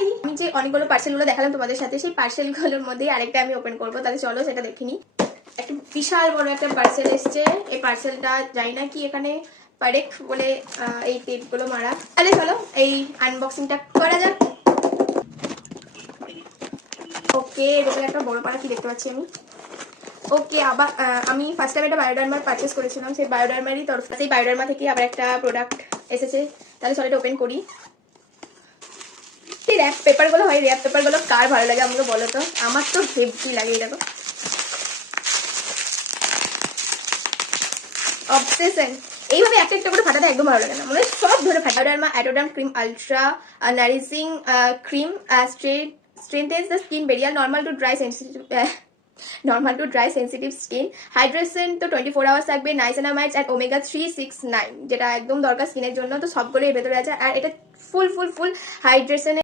High, আমি যে অনেকগুলো পার্সেলগুলো দেখালাম তোমাদের সাথে, সেই পার্সেলগুলোর মধ্যেই আরেকটা আমি ওপেন করবো। তাহলে চলো সেটা দেখে নিই। একটা বিশাল বড় একটা পার্সেল এসছে। এই পার্সেলটা জানি না কি, এখানে পারেক বলে এই টেপগুলো মারা। তাহলে চলো এই আনবক্সিংটা করা যাক। ওকে, এরকম একটা বড় পাড়া কি দেখতে পাচ্ছি আমি। ওকে, আবার আমি ফার্স্ট টাইম একটা বায়োডার্মার পারচেস করেছিলাম, সেই বায়োডার্মারই তরফ, সেই বায়োডার্মা থেকে আবার একটা প্রোডাক্ট এসেছে। তাহলে চলো এটা ওপেন করি। এই র্যাপ পেপারগুলো হয়, র্যাপ পেপারগুলো কার ভালো লাগে আমাকে বলো তো? আমার তো হেভি লাগে। দেখো, অবসেশন। এইভাবে একটা একটা করে ফাটাতে একদম ভালো লাগে না, মানে সব ধরে ফাটা। Bioderma Atoderm cream ultra nourishing cream strengthens the skin barrier, normal to dry sensitive skin. Hydration তো 24 hours থাকবে, নাইসিনামাইডস এন্ড ওমেগা 369 যেটা একদম দরকার স্কিনের জন্য। তো সবগুলো এর ভেতরে আছে, আর এটা ফুল হাইড্রেশন